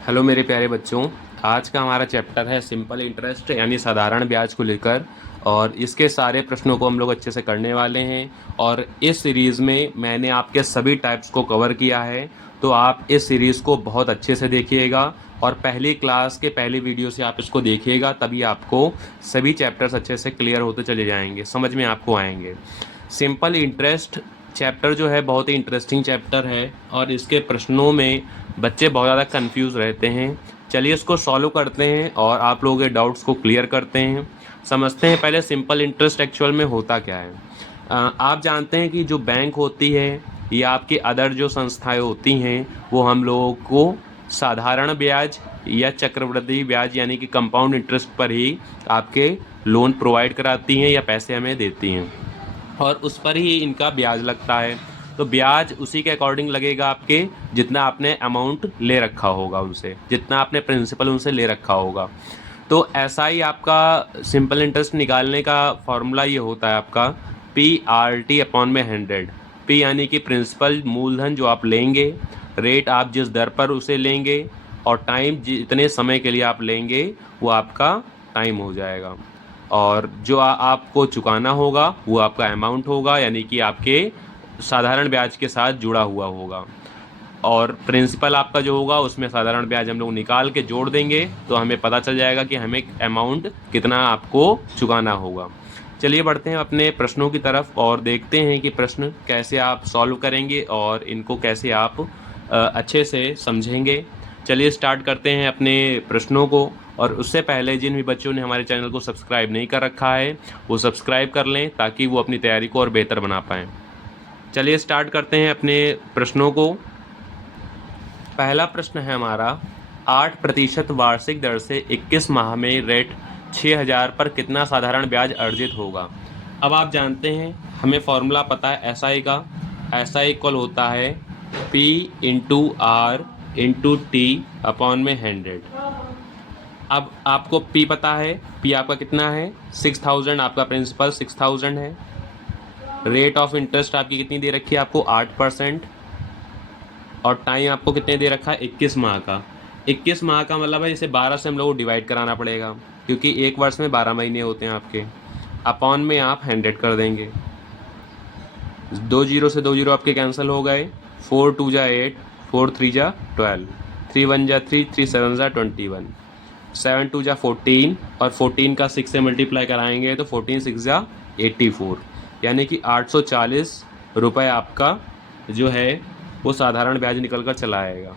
Hello मेरे प्यारे बच्चों। आज का हमारा चैप्टर है सिंपल इंटरेस्ट यानी साधारण ब्याज को लेकर, और इसके सारे प्रश्नों को हम लोग अच्छे से करने वाले हैं। और इस सीरीज़ में मैंने आपके सभी टाइप्स को कवर किया है, तो आप इस सीरीज़ को बहुत अच्छे से देखिएगा और पहली क्लास के पहली वीडियो से आप इसको देखिएगा, तभी आपको सभी चैप्टर्स अच्छे से क्लियर होते चले जाएंगे, समझ में आपको आएंगे। सिंपल इंटरेस्ट चैप्टर जो है बहुत ही इंटरेस्टिंग चैप्टर है और इसके प्रश्नों में बच्चे बहुत ज़्यादा कंफ्यूज रहते हैं। चलिए इसको सॉल्व करते हैं और आप लोगों के डाउट्स को क्लियर करते हैं। समझते हैं पहले सिंपल इंटरेस्ट एक्चुअल में होता क्या है। आप जानते हैं कि जो बैंक होती है या आपकी अदर जो संस्थाएं होती हैं वो हम लोगों को साधारण ब्याज या चक्रवृद्धि ब्याज यानी कि कंपाउंड इंटरेस्ट पर ही आपके लोन प्रोवाइड कराती हैं या पैसे हमें देती हैं, और उस पर ही इनका ब्याज लगता है। तो ब्याज उसी के अकॉर्डिंग लगेगा आपके, जितना आपने अमाउंट ले रखा होगा उनसे, जितना आपने प्रिंसिपल उनसे ले रखा होगा। तो ऐसा ही आपका सिंपल इंटरेस्ट निकालने का फॉर्मूला ये होता है आपका PRT/100। पी यानी कि प्रिंसिपल मूलधन जो आप लेंगे, रेट आप जिस दर पर उसे लेंगे, और टाइम जितने समय के लिए आप लेंगे वो आपका टाइम हो जाएगा। और जो आपको चुकाना होगा वो आपका अमाउंट होगा, यानी कि आपके साधारण ब्याज के साथ जुड़ा हुआ होगा। और प्रिंसिपल आपका जो होगा उसमें साधारण ब्याज हम लोग निकाल के जोड़ देंगे, तो हमें पता चल जाएगा कि हमें अमाउंट कितना आपको चुकाना होगा। चलिए बढ़ते हैं अपने प्रश्नों की तरफ और देखते हैं कि प्रश्न कैसे आप सॉल्व करेंगे और इनको कैसे आप अच्छे से समझेंगे। चलिए स्टार्ट करते हैं अपने प्रश्नों को। और उससे पहले जिन भी बच्चों ने हमारे चैनल को सब्सक्राइब नहीं कर रखा है वो सब्सक्राइब कर लें, ताकि वो अपनी तैयारी को और बेहतर बना पाएँ। चलिए स्टार्ट करते हैं अपने प्रश्नों को। पहला प्रश्न है हमारा, 8% वार्षिक दर से 21 माह में रेट 6000 पर कितना साधारण ब्याज अर्जित होगा। अब आप जानते हैं, हमें फॉर्मूला पता है SI का। SI इक्वल होता है P/R/T/100। अब आपको P पता है, P आपका कितना है 6000, आपका प्रिंसिपल 6000 है। रेट ऑफ इंटरेस्ट आपकी कितनी दे रखी है आपको 8%, और टाइम आपको कितने दे रखा है 21 माह का। 21 माह का मतलब है इसे 12 से हम लोग को डिवाइड कराना पड़ेगा, क्योंकि एक वर्ष में 12 महीने होते हैं आपके। अपॉन में आप 100 कर देंगे। 2 जीरो से 2 जीरो आपके कैंसिल हो गए। 4 2 जा 8, 4 3 जा 12, 3 1 जा 3, 3 7 जा 21, 7 2 जा 14, और 14 का 6 से मल्टीप्लाई कराएंगे तो 14 6 जा 84, यानी कि 840 रुपये आपका जो है वो साधारण ब्याज निकल कर चला आएगा।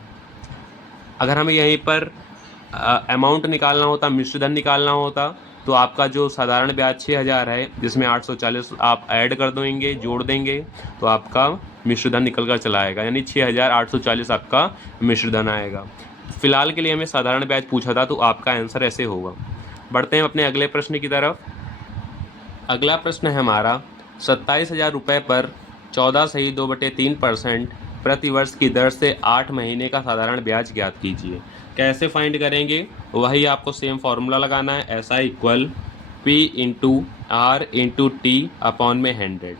अगर हमें यहीं पर अमाउंट निकालना होता, मिश्रधन निकालना होता, तो आपका जो साधारण ब्याज 6000 है, जिसमें 840 आप ऐड कर देंगे, जोड़ देंगे, तो आपका मिश्रधन निकल कर चला आएगा, यानी 6840 आपका मिश्रधन आएगा। फिलहाल के लिए हमें साधारण ब्याज पूछा था, तो आपका आंसर ऐसे होगा। बढ़ते हैं अपने अगले प्रश्न की तरफ। अगला प्रश्न है हमारा, 27,000 रुपये पर 14 सही 2/3% प्रति वर्ष की दर से 8 महीने का साधारण ब्याज ज्ञात कीजिए। कैसे फाइंड करेंगे, वही आपको सेम फार्मूला लगाना है, SI इक्वल P/R/T/100।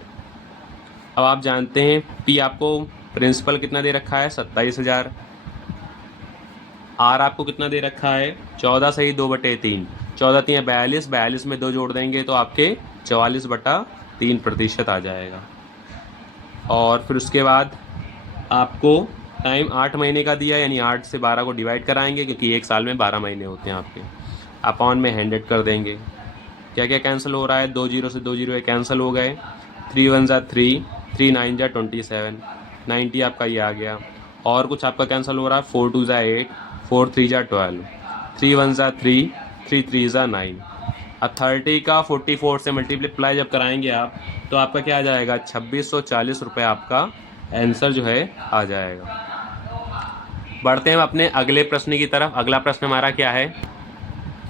अब आप जानते हैं P आपको प्रिंसिपल कितना दे रखा है 27,000, R आपको कितना दे रखा है 14 सही 2/3, 14 3 42, 42 में 2 जोड़ देंगे तो आपके 44/3% आ जाएगा। और फिर उसके बाद आपको टाइम 8 महीने का दिया, यानी 8 से 12 को डिवाइड कराएंगे, क्योंकि एक साल में 12 महीने होते हैं आपके। अपॉन में 100 कर देंगे। क्या क्या कैंसिल हो रहा है, 2 जीरो से 2 जीरो कैंसिल हो गए। 3 1 जा 3, 3 9 जा 27, 90 आपका ये आ गया। और कुछ आपका कैंसिल हो रहा है, 4 2 जा 8, 4 3 जा 12, 3 1 जा 3, 3 3 जा 9। अब 30 का 44 से मल्टीप्लाई जब कराएंगे आप, तो आपका क्या आ जाएगा 2640 रुपये आपका आंसर जो है आ जाएगा। बढ़ते हैं अपने अगले प्रश्न की तरफ। अगला प्रश्न हमारा क्या है,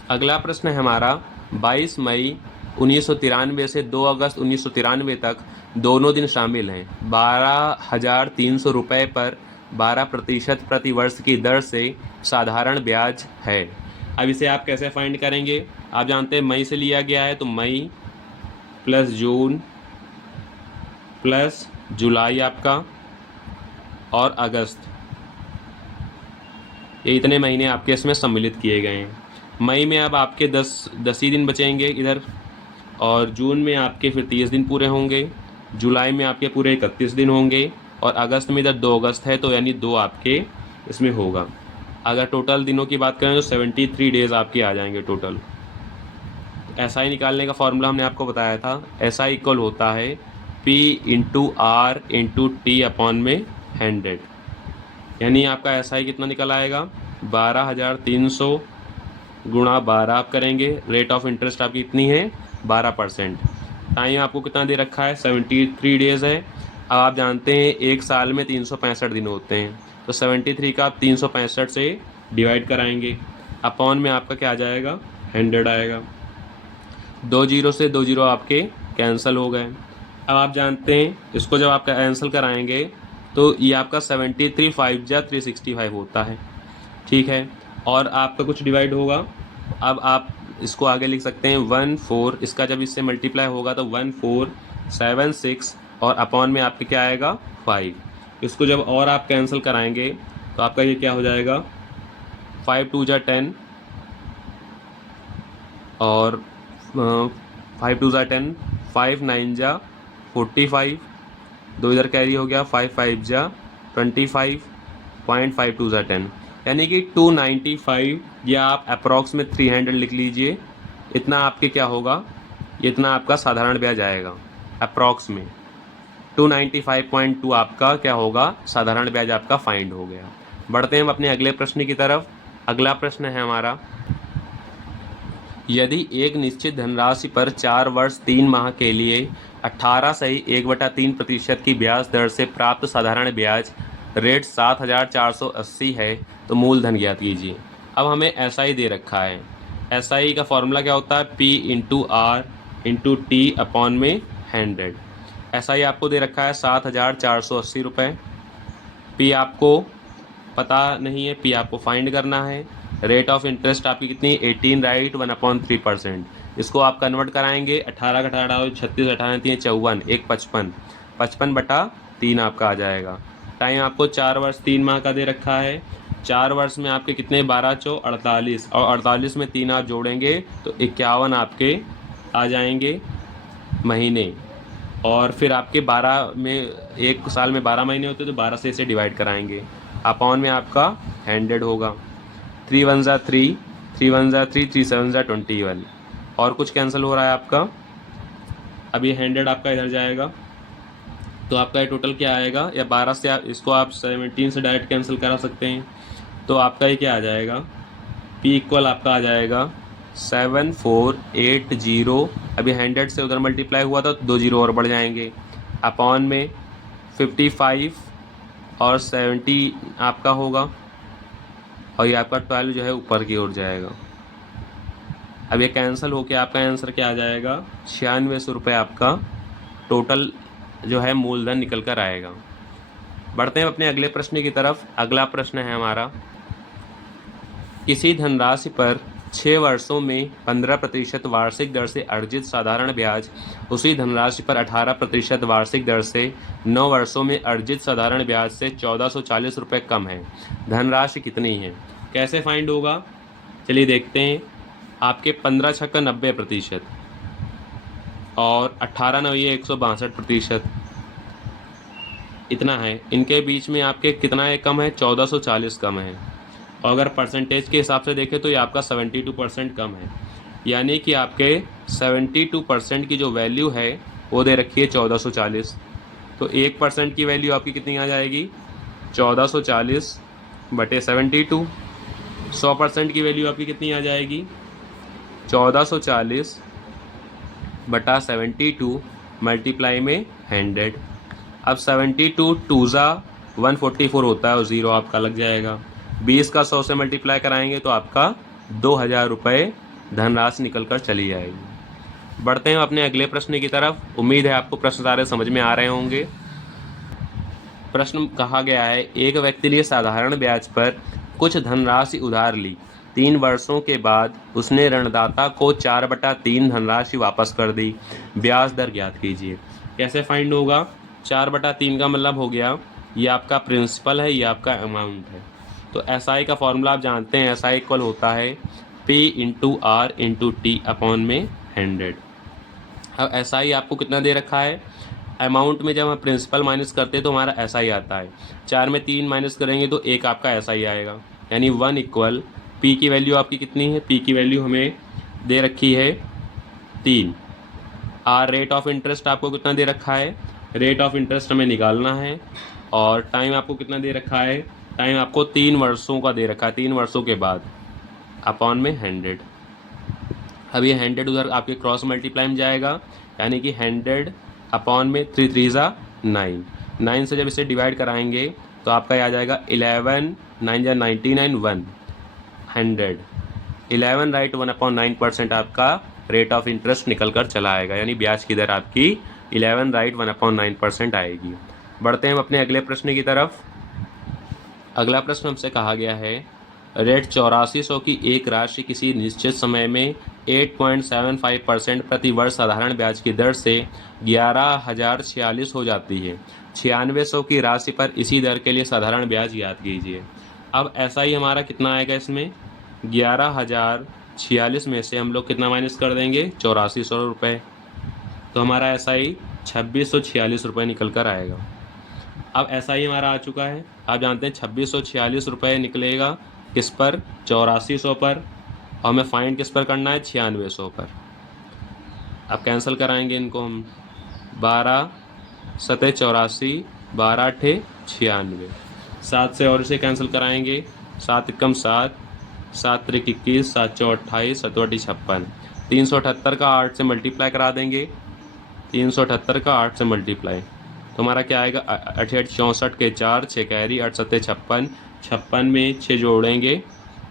अगला प्रश्न है हमारा, 22 मई 1993 से 2 अगस्त 1993 तक दोनों दिन शामिल हैं। 12,300 रुपये पर 12% प्रति वर्ष की दर से साधारण ब्याज है। अब इसे आप कैसे फाइंड करेंगे, आप जानते हैं मई से लिया गया है, तो मई प्लस जून प्लस जुलाई आपका और अगस्त, ये इतने महीने आपके इसमें सम्मिलित किए गए हैं। मई में अब आपके 10 ही दिन बचेंगे इधर, और जून में आपके फिर 30 दिन पूरे होंगे, जुलाई में आपके पूरे 31 दिन होंगे, और अगस्त में इधर 2 अगस्त है तो यानी 2 आपके इसमें होगा। अगर टोटल दिनों की बात करें तो 73 डेज़ आपके आ जाएंगे टोटल। SI निकालने का फॉर्मूला हमने आपको बताया था, SI इक्वल होता है P into R into T upon में 100, यानी आपका SI कितना निकल आएगा 12,300 गुणा 12 आप करेंगे। रेट ऑफ इंटरेस्ट आपकी इतनी है 12%। टाइम आपको कितना दे रखा है 73 डेज़ है। अब आप जानते हैं एक साल में 365 दिन होते हैं, तो 73 का आप 365 से डिवाइड कराएंगे, अपॉन में आपका क्या आ जाएगा 100 आएगा। 2 जीरो से 2 जीरो आपके कैंसिल हो गए। अब आप जानते हैं इसको जब आप कैंसिल कराएंगे तो ये आपका 73 5 जा 365 होता है, ठीक है। और आपका कुछ डिवाइड होगा, अब आप इसको आगे लिख सकते हैं 14, इसका जब इससे मल्टीप्लाई होगा तो 1476 और अपॉन में आपके क्या आएगा 5। इसको जब और आप कैंसिल कराएंगे तो आपका ये क्या हो जाएगा 5 2 जा 10 और 5 2 जा 10, 5 9 जा 45, 2 इधर कैरी हो गया, 5 5 जा 25, 0.52 जा 10, यानी कि 295, या आप अप्रॉक्स में 300 लिख लीजिए। इतना आपके क्या होगा, इतना आपका साधारण ब्याज आएगा अप्रॉक्स में 295.2 आपका क्या होगा साधारण ब्याज आपका फाइंड हो गया। बढ़ते हैं हम अपने अगले प्रश्न की तरफ। अगला प्रश्न है हमारा, यदि एक निश्चित धनराशि पर 4 वर्ष 3 माह के लिए 18.1/3% की ब्याज दर से प्राप्त साधारण ब्याज रेट 7,480 है तो मूलधन ज्ञात कीजिए। अब हमें SI दे रखा है, SI का फॉर्मूला क्या होता है P into R into T upon में 100। SI आपको दे रखा है 7,480 रुपये। P आपको पता नहीं है, P आपको फाइंड करना है। रेट ऑफ इंटरेस्ट आपकी कितनी 18 राइट 1/3%। इसको आप कन्वर्ट कराएंगे, 18 का 18 36, 18 3 54, 1 55, 55/3 आपका आ जाएगा। टाइम आपको 4 वर्ष 3 माह का दे रखा है। 4 वर्ष में आपके कितने 12 चौ 48, और 48 में 3 आप जोड़ेंगे तो 51 आपके आ जाएंगे महीने। और फिर आपके 12 में, एक साल में 12 महीने होते तो 12 से इसे डिवाइड कराएंगे, अपॉन में आपका 100 होगा। 3 1 जा 3, 3 1 जा 3, 3 7 जा 21, और कुछ कैंसिल हो रहा है आपका। अब ये 100 आपका इधर जाएगा तो आपका ये टोटल क्या आएगा, या 12 से आप इसको आप 17 से डायरेक्ट कैंसिल करा सकते हैं, तो आपका ये क्या आ जाएगा P इक्वल आपका आ जाएगा 7480। अभी 100 से उधर मल्टीप्लाई हुआ था तो 2 जीरो और बढ़ जाएंगे, अपॉन में 55 और 70 आपका होगा, और ये आपका 12 जो है ऊपर की ओर जाएगा। अब ये कैंसिल होके आपका आंसर क्या आ जाएगा 9600 रुपये आपका टोटल जो है मूलधन निकल कर आएगा। बढ़ते हैं अपने अगले प्रश्न की तरफ। अगला प्रश्न है हमारा, किसी धनराशि पर 6 वर्षों में 15% वार्षिक दर से अर्जित साधारण ब्याज उसी धनराशि पर 18% वार्षिक दर से 9 वर्षों में अर्जित साधारण ब्याज से 1440 रुपये कम है। धनराशि कितनी है, कैसे फाइंड होगा, चलिए देखते हैं। आपके 15 छक्का 90% और 18 9 ये 162%, इतना है। इनके बीच में आपके कितना है कम है 1440 कम है, और अगर परसेंटेज के हिसाब से देखें तो ये आपका 72% कम है, यानी कि आपके 72% की जो वैल्यू है वो दे रखी है 1440। तो 1% की वैल्यू आपकी कितनी आ जाएगी 1440 बटे 72। 100% की वैल्यू आपकी कितनी आ जाएगी 1440 बटा 72 मल्टीप्लाई में 100। अब 72 2 ज़ा 144 होता है और 0 आपका लग जाएगा। 20 का 100 से मल्टीप्लाई कराएंगे तो आपका 2000 रुपये धनराशि निकल कर चली जाएगी। बढ़ते हैं अपने अगले प्रश्न की तरफ। उम्मीद है आपको प्रश्न सारे समझ में आ रहे होंगे। प्रश्न कहा गया है, एक व्यक्ति ने साधारण ब्याज पर कुछ धनराशि उधार ली, 3 वर्षों के बाद उसने ऋणदाता को 4/3 धनराशि वापस कर दी, ब्याज दर ज्ञात कीजिए। कैसे फाइंड होगा, 4/3 का मतलब हो गया ये आपका प्रिंसिपल है, ये आपका अमाउंट है। तो एस आई का फॉर्मूला आप जानते हैं, एस आई इक्वल होता है P into R into T upon में 100। अब एस आई आपको कितना दे रखा है, अमाउंट में जब हम प्रिंसिपल माइनस करते हैं तो हमारा एस आई आता है, 4 में 3 माइनस करेंगे तो 1 आपका एस आई आएगा, यानी 1 इक्वल पी की वैल्यू आपकी कितनी है, पी की वैल्यू हमें दे रखी है 3। आर रेट ऑफ इंटरेस्ट आपको कितना दे रखा है, रेट ऑफ इंटरेस्ट हमें निकालना है, और टाइम आपको कितना दे रखा है, टाइम आपको 3 वर्षों का दे रखा है, 3 वर्षों के बाद अपॉन में 100। अब ये 100 उधर आपके क्रॉस मल्टीप्लाई में जाएगा, यानी कि 100 अपॉन में 3 3 ज़ा 9, 9 से जब इसे डिवाइड कराएंगे तो आपका आ जाएगा 11, 9 ज़ा 99, 1 100, 11 राइट 1/9% आपका रेट ऑफ इंटरेस्ट निकल कर चला आएगा, यानी ब्याज की दर आपकी 11 राइट 1/9% आएगी। बढ़ते हैं हम अपने अगले प्रश्न की तरफ। अगला प्रश्न हमसे कहा गया है, रेट 8400 की एक राशि किसी निश्चित समय में 8.75% प्रति वर्ष साधारण ब्याज की दर से 11,046 हो जाती है। 9600 की राशि पर इसी दर के लिए साधारण ब्याज ज्ञात कीजिए। अब ऐसा ही हमारा कितना आएगा, इसमें 11,046 में से हम लोग कितना माइनस कर देंगे, 8400 रुपये, तो हमारा ऐसा ही 2646 रुपये निकल कर आएगा। अब ऐसा ही हमारा आ चुका है, आप जानते हैं 2646 रुपये निकलेगा किस पर, 8400 पर, और हमें फाइंड किस पर करना है, 9600 पर। अब कैंसिल कराएंगे इनको हम, 12 सतह 84, 12 8 96, 7 से और इसे कैंसिल कराएंगे, 7 एकम 7, 7 त्रिक 21, 7 चौ 28, 7 अठी 56, 378 का 8 से मल्टीप्लाई करा देंगे, 378 का 8 से मल्टीप्लाई, तो हमारा क्या आएगा, 8 8 64 के 4, 6 कैरी, 8 7 56, 56 में 6 जोड़ेंगे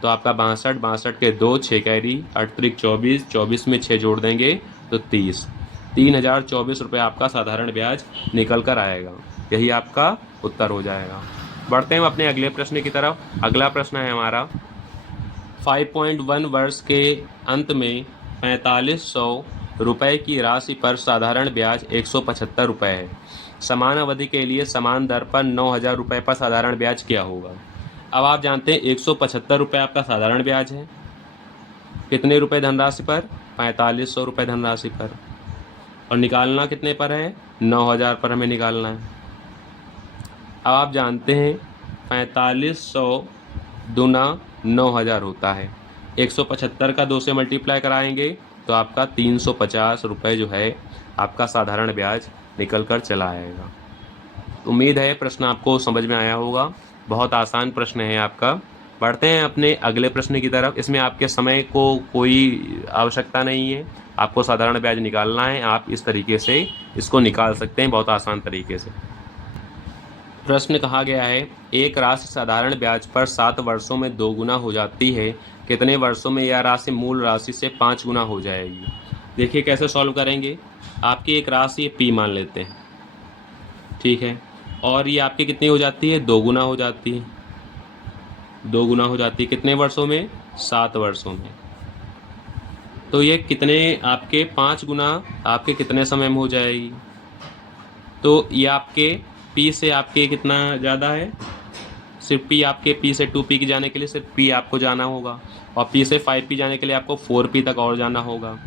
तो आपका 62, 62 के 2, 6 कैरी, 8 त्रिक 24, 24 में 6 जोड़ देंगे तो 30, 3024 रुपये आपका साधारण ब्याज निकल कर आएगा। यही आपका उत्तर हो जाएगा। बढ़ते हैं अपने अगले प्रश्न की तरफ। अगला प्रश्न है हमारा, 5.1 वर्ष के अंत में 4500 रुपये की राशि पर साधारण ब्याज 175 रुपये है। समान अवधि के लिए समान दर पर 9000 रुपये पर साधारण ब्याज क्या होगा। अब आप जानते हैं 175 रुपये आपका साधारण ब्याज है, कितने रुपए धनराशि पर, 4500 रुपये धनराशि पर, और निकालना कितने पर है, 9000 पर हमें निकालना है। अब आप जानते हैं 4500 दुना 9000 होता है, 175 का 2 से मल्टीप्लाई कराएंगे तो आपका 350 रुपये जो है आपका साधारण ब्याज निकल कर चला आएगा। उम्मीद है प्रश्न आपको समझ में आया होगा, बहुत आसान प्रश्न है आपका। बढ़ते हैं अपने अगले प्रश्न की तरफ। इसमें आपके समय को कोई आवश्यकता नहीं है, आपको साधारण ब्याज निकालना है, आप इस तरीके से इसको निकाल सकते हैं बहुत आसान तरीके से। प्रश्न कहा गया है, एक राशि साधारण ब्याज पर 7 वर्षों में 2 गुना हो जाती है, कितने वर्षों में यह राशि मूल राशि से 5 गुना हो जाएगी। देखिए कैसे सॉल्व करेंगे। आपकी एक राशि पी मान लेते हैं, ठीक है, और ये आपकी कितनी हो जाती है, 2 गुना हो जाती है, 2 गुना हो जाती है कितने वर्षों में, 7 वर्षों में। तो ये कितने आपके 5 गुना आपके कितने समय में हो जाएगी। तो ये आपके पी से आपके कितना ज़्यादा है, सिर्फ पी आपके पी से 2p की जाने के लिए सिर्फ पी आपको जाना होगा, और पी से 5p जाने के लिए आपको 4p तक और जाना होगा।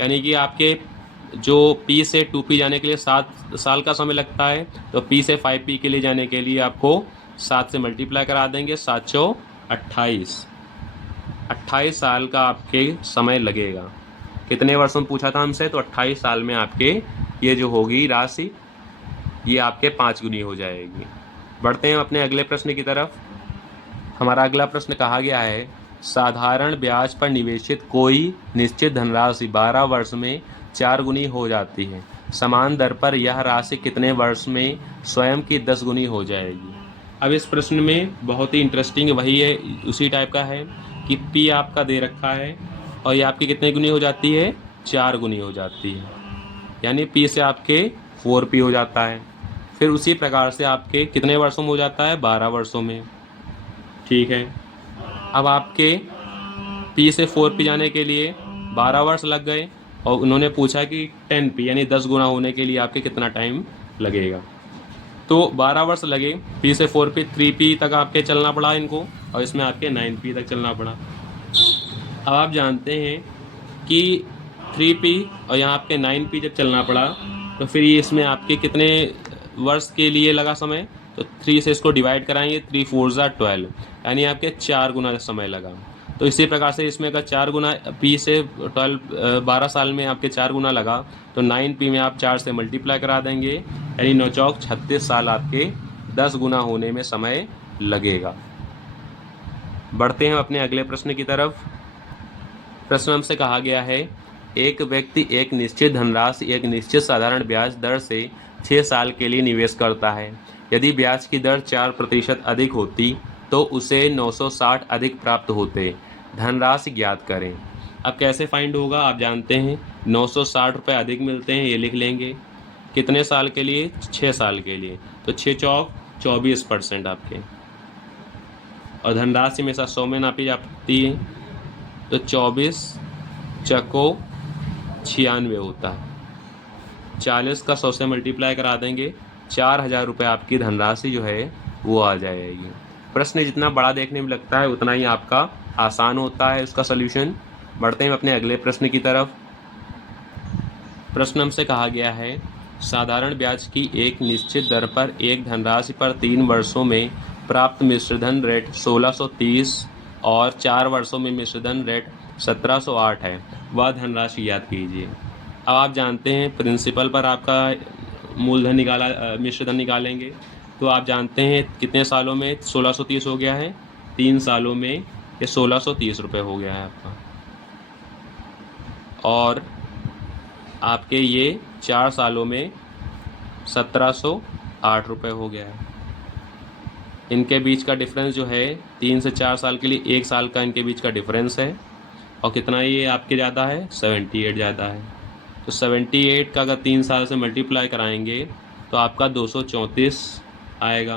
यानी कि आपके जो p से 2p जाने के लिए 7 साल का समय लगता है, तो p से 5p के लिए जाने के लिए आपको 7 से मल्टीप्लाई करा देंगे, 7 चौ 28, 28 साल का आपके समय लगेगा। कितने वर्षों में पूछा था हमसे, तो 28 साल में आपके ये जो होगी राशि ये आपके 5 गुनी हो जाएगी। बढ़ते हैं अपने अगले प्रश्न की तरफ। हमारा अगला प्रश्न कहा गया है, साधारण ब्याज पर निवेशित कोई निश्चित धनराशि 12 वर्ष में 4 गुनी हो जाती है, समान दर पर यह राशि कितने वर्ष में स्वयं की 10 गुनी हो जाएगी। अब इस प्रश्न में बहुत ही इंटरेस्टिंग वही है, उसी टाइप का है कि पी आपका दे रखा है और ये आपकी कितने गुनी हो जाती है, 4 गुनी हो जाती है, यानी पी से आपके 4p हो जाता है। फिर उसी प्रकार से आपके कितने वर्षों में हो जाता है, 12 वर्षों में, ठीक है। अब आपके p से 4p जाने के लिए 12 वर्ष लग गए, और उन्होंने पूछा कि 10p यानी 10 गुना होने के लिए आपके कितना टाइम लगेगा। तो 12 वर्ष लगे, P से 4P 3P तक आपके चलना पड़ा इनको, और इसमें आपके 9P तक चलना पड़ा। अब आप जानते हैं कि 3P और यहाँ आपके 9P जब चलना पड़ा तो फिर ये इसमें आपके कितने वर्ष के लिए लगा समय, तो 3 से इसको डिवाइड कराएंगे, 3 4 ज़ा 12, यानी आपके 4 गुना समय लगा। तो इसी प्रकार से इसमें अगर 4 गुना P से 12 साल में आपके 4 गुना लगा, तो 9P में आप 4 से मल्टीप्लाई करा देंगे, यानी 9 चौक 36 साल आपके 10 गुना होने में समय लगेगा। बढ़ते हैं अपने अगले प्रश्न की तरफ। प्रश्न हमसे कहा गया है, एक व्यक्ति एक निश्चित धनराशि एक निश्चित साधारण ब्याज दर से 6 साल के लिए निवेश करता है। यदि ब्याज की दर 4% अधिक होती तो उसे 960 अधिक प्राप्त होते। धनराशि ज्ञात करें। अब कैसे फाइंड होगा, आप जानते हैं 960 रुपये अधिक मिलते हैं, ये लिख लेंगे। कितने साल के लिए, 6 साल के लिए, तो 6 चौक 24% आपके, और धनराशि हमेशा 100 में नापी जाती है, तो 24 चको 96 होता है। 40 का 100 से मल्टीप्लाई करा देंगे, 4000 रुपये आपकी धनराशि जो है वो आ जाएगी। प्रश्न जितना बड़ा देखने में लगता है उतना ही आपका आसान होता है उसका सल्यूशन। बढ़ते हैं अपने अगले प्रश्न की तरफ। प्रश्न हमसे कहा गया है, साधारण ब्याज की एक निश्चित दर पर एक धनराशि पर 3 वर्षों में प्राप्त मिश्रधन रेट 1630 और 4 वर्षों में मिश्रधन रेट 1708 है, वह धनराशि याद कीजिए। अब आप जानते हैं प्रिंसिपल पर आपका मूलधन मिश्रधन निकालेंगे, तो आप जानते हैं कितने सालों में 1630 हो गया है, 3 सालों में ये 1630 रुपये हो गया है आपका, और आपके ये 4 सालों में 1708 रुपये हो गया है। इनके बीच का डिफरेंस जो है 3 से 4 साल के लिए 1 साल का इनके बीच का डिफरेंस है, और कितना ये आपके ज़्यादा है, 78 ज़्यादा है। तो 78 का अगर 3 साल से मल्टीप्लाई कराएंगे तो आपका 234 आएगा।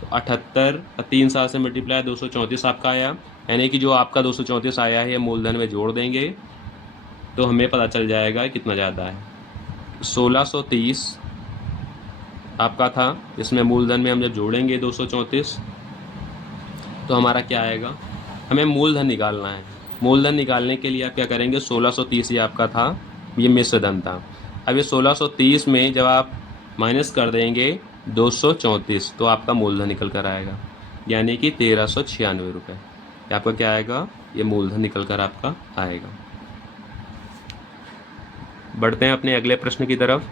तो 78 3 साल से मल्टीप्लाई 234 आपका आया, यानी कि जो आपका 234 आया है ये मूलधन में जोड़ देंगे तो हमें पता चल जाएगा कितना ज़्यादा है। 1630 आपका था, इसमें मूलधन में हम जब जोड़ेंगे 234 तो हमारा क्या आएगा, हमें मूलधन निकालना है। मूलधन निकालने के लिए आप क्या करेंगे, 1630 ये आपका था, ये मिश्रधन था। अब ये 1630 में जब आप माइनस कर देंगे 234 तो आपका मूलधन निकल कर आएगा, यानी कि 1396 रुपये। आपका क्या आएगा, ये मूलधन निकल कर आपका आएगा। बढ़ते हैं अपने अगले प्रश्न की तरफ।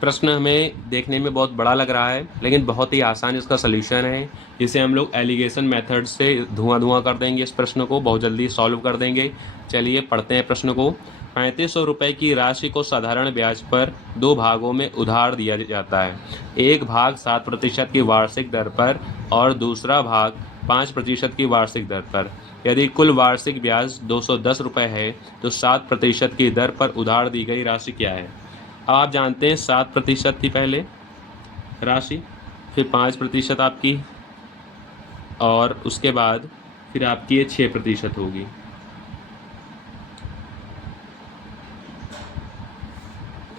प्रश्न हमें देखने में बहुत बड़ा लग रहा है लेकिन बहुत ही आसान इसका सलूशन है, जिसे हम लोग एलिगेशन मेथड से धुआं कर देंगे। इस प्रश्न को बहुत जल्दी सॉल्व कर देंगे। चलिए पढ़ते हैं प्रश्न को। 3500 रुपये की राशि को साधारण ब्याज पर 2 भागों में उधार दिया जाता है। एक भाग 7% की वार्षिक दर पर और दूसरा भाग 5% की वार्षिक दर पर। यदि कुल वार्षिक ब्याज 210 रुपये है तो 7% की दर पर उधार दी गई राशि क्या है। अब आप जानते हैं 7% थी पहले राशि, फिर 5% आपकी, और उसके बाद फिर आपकी ये 6% होगी।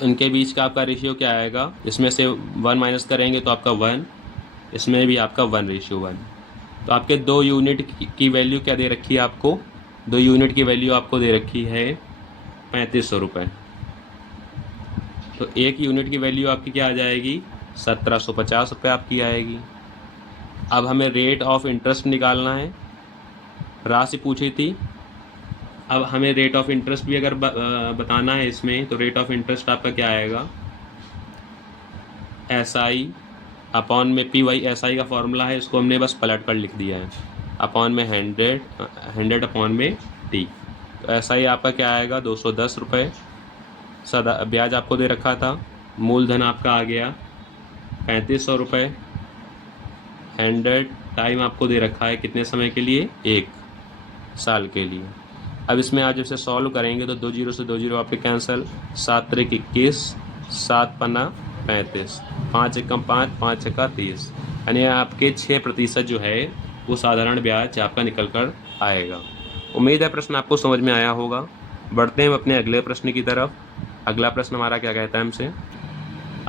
इनके बीच का आपका रेशियो क्या आएगा, इसमें से 1 माइनस करेंगे तो आपका 1, इसमें भी आपका 1:1। तो आपके 2 यूनिट की वैल्यू क्या दे रखी है आपको, 2 यूनिट की वैल्यू आपको दे रखी है 3500 रुपये। तो 1 यूनिट की वैल्यू आपकी क्या आ जाएगी, 1750 रुपये आपकी आएगी। अब हमें रेट ऑफ इंटरेस्ट निकालना है, राशि पूछी थी। अब हमें रेट ऑफ इंटरेस्ट भी अगर बताना है इसमें, तो रेट ऑफ इंटरेस्ट आपका क्या आएगा, SI अपॉन में P, वही SI का फॉर्मूला है, इसको हमने बस पलट कर लिख दिया है, अपॉन में 100 अपॉन में T। तो SI आपका क्या आएगा, 210 रुपये। सदा ब्याज आपको दे रखा था, मूलधन आपका आ गया 3500 रुपये। 100 टाइम आपको दे रखा है कितने समय के लिए, 1 साल के लिए। अब इसमें आज जैसे सॉल्व करेंगे तो 2 जीरो से 2 जीरो आपके कैंसिल, 7 त्रिक 21, 7 पन्ना 35, 5 एकम 5, 5 छक्का 30, यानी आपके 6% जो है वो साधारण ब्याज आपका निकल कर आएगा। उम्मीद है प्रश्न आपको समझ में आया होगा। बढ़ते हैं अपने अगले प्रश्न की तरफ। अगला प्रश्न हमारा क्या कहता है हमसे,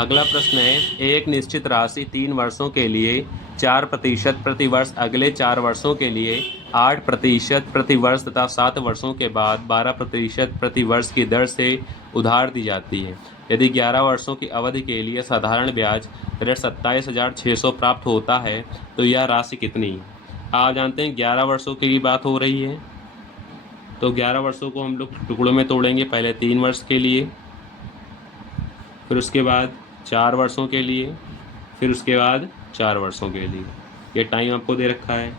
अगला प्रश्न है, एक निश्चित राशि 3 वर्षों के लिए 4% प्रति वर्ष, अगले 4 वर्षों के लिए 8% प्रति वर्ष तथा 7 वर्षों के बाद 12% प्रति वर्ष की दर से उधार दी जाती है। यदि 11 वर्षों की अवधि के लिए साधारण ब्याज ऋण 27,600 प्राप्त होता है तो यह राशि कितनी है? आप जानते हैं 11 वर्षों की बात हो रही है, तो 11 वर्षों को हम लोग टुकड़ों में तोड़ेंगे। पहले 3 वर्ष के लिए, फिर उसके बाद 4 वर्षों के लिए, फिर उसके बाद 4 वर्षों के लिए। ये टाइम आपको दे रखा है।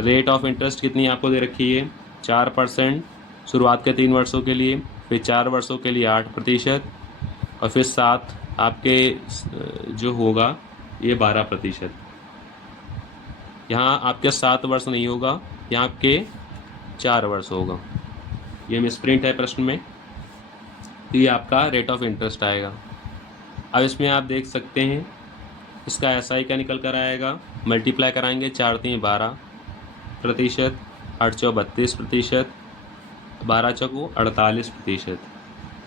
रेट ऑफ इंटरेस्ट कितनी आपको दे रखी है? 4% शुरुआत के 3 वर्षों के लिए, फिर 4 वर्षों के लिए 8% और फिर 7 आपके जो होगा ये 12%। यहाँ आपके 7 वर्ष नहीं होगा, यहाँ आपके 4 वर्ष होगा। ये मिसप्रिंट है प्रश्न में, तो ये आपका रेट ऑफ इंटरेस्ट आएगा। अब इसमें आप देख सकते हैं इसका SI क्या निकल कर आएगा, मल्टीप्लाई कराएंगे 4 3 12%, 8 चौ 32%, 12 चौको 48%।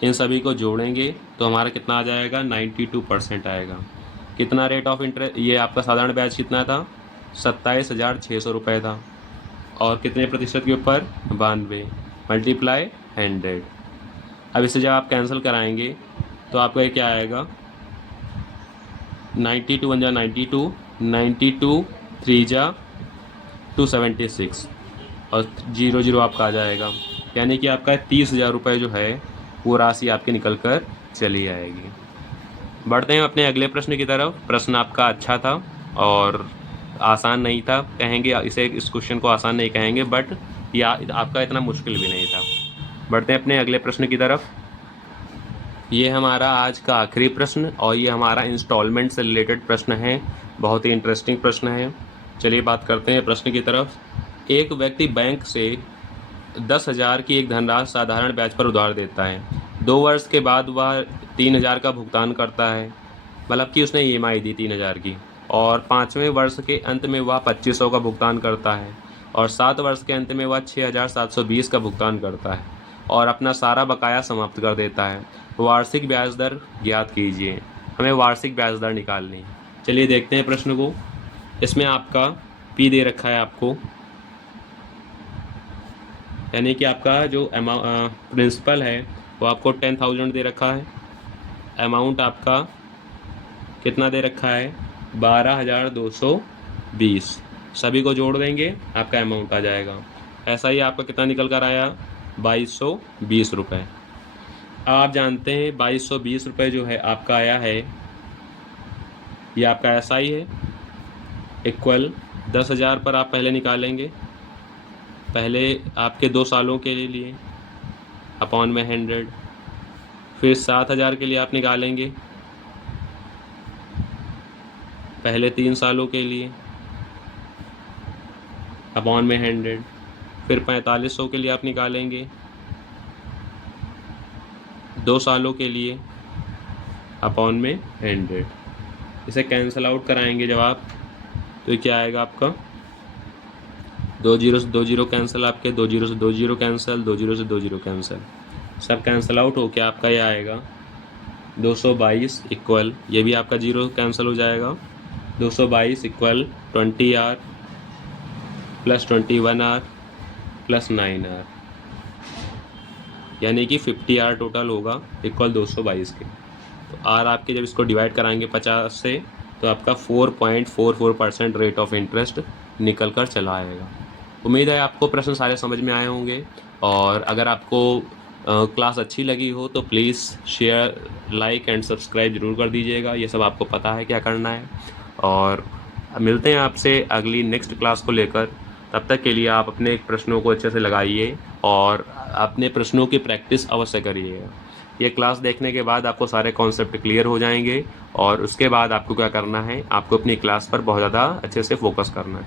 इन सभी को जोड़ेंगे तो हमारा कितना आ जाएगा? 92% आएगा। कितना रेट ऑफ इंटरेस्ट? ये आपका साधारण ब्याज कितना था? 27,600 रुपये था। और कितने प्रतिशत के ऊपर? 92 मल्टीप्लाई 100। अब इसे जब आप कैंसिल कराएंगे तो आपका ये क्या आएगा? 92 1 जा 92, 92 3 जा 276 और 0 आपका आ जाएगा। यानी कि आपका 30,000 रुपये जो है वो राशि आपकी निकल कर चली आएगी। बढ़ते हैं अपने अगले प्रश्न की तरफ। प्रश्न आपका अच्छा था और आसान नहीं था, कहेंगे इसे, इस क्वेश्चन को आसान नहीं कहेंगे, बट या आपका इतना मुश्किल भी नहीं था। बढ़ते हैं अपने अगले प्रश्न की तरफ। ये हमारा आज का आखिरी प्रश्न और ये हमारा इंस्टॉलमेंट से रिलेटेड प्रश्न है। बहुत ही इंटरेस्टिंग प्रश्न है। चलिए बात करते हैं प्रश्न की तरफ। एक व्यक्ति बैंक से 10,000 की एक धनराशि साधारण ब्याज पर उधार देता है। 2 वर्ष के बाद वह 3,000 का भुगतान करता है, मतलब कि उसने EMI दी 3,000 की, और 5वें वर्ष के अंत में वह 2,500 का भुगतान करता है और 7 वर्ष के अंत में वह 6,720 का भुगतान करता है और अपना सारा बकाया समाप्त कर देता है। वार्षिक ब्याज दर ज्ञात कीजिए। हमें वार्षिक ब्याज दर निकालनी है। चलिए देखते हैं प्रश्न को। इसमें आपका P दे रखा है आपको, यानी कि आपका जो प्रिंसिपल है वो आपको 10,000 दे रखा है। अमाउंट आपका कितना दे रखा है? 12,220। सभी को जोड़ देंगे आपका अमाउंट आ जाएगा। ऐसा ही आपका कितना निकल कर आया? 2,220 रुपये। आप जानते हैं 2,220 रुपये जो है आपका आया है, ये आपका SI है, इक्वल 10,000 पर आप पहले निकालेंगे, पहले आपके 2 सालों के लिए अपॉन में 100, फिर 7,000 के लिए आप निकालेंगे पहले 3 सालों के लिए अपॉन में 100, फिर 4,500 के लिए आप निकालेंगे 2 सालों के लिए अपॉन में 100। इसे कैंसिल आउट कराएंगे जब आप, तो क्या आएगा आपका? 2 0 से 2 0 कैंसिल, आपके 2 0 से 2 0 कैंसिल, 2 0 से 2 0 कैंसिल, सब कैंसिल आउट हो के आपका ये आएगा 222 इक्वल, ये भी आपका 0 कैंसिल हो जाएगा, 222 equal 20R plus 21R plus 9R, यानी कि 50R टोटल होगा इक्वल 222 के। तो R आपके जब इसको डिवाइड कराएंगे 50 से तो आपका 4.44% रेट ऑफ इंटरेस्ट निकल कर चला आएगा। उम्मीद है आपको प्रश्न सारे समझ में आए होंगे, और अगर आपको क्लास अच्छी लगी हो तो please share, like and subscribe ज़रूर कर दीजिएगा। ये सब आपको पता है क्या करना है, और मिलते हैं आपसे अगली नेक्स्ट क्लास को लेकर। तब तक के लिए आप अपने प्रश्नों को अच्छे से लगाइए और अपने प्रश्नों की प्रैक्टिस अवश्य करिएगा। ये क्लास देखने के बाद आपको सारे कॉन्सेप्ट क्लियर हो जाएंगे और उसके बाद आपको क्या करना है, आपको अपनी क्लास पर बहुत ज़्यादा अच्छे से फोकस करना है।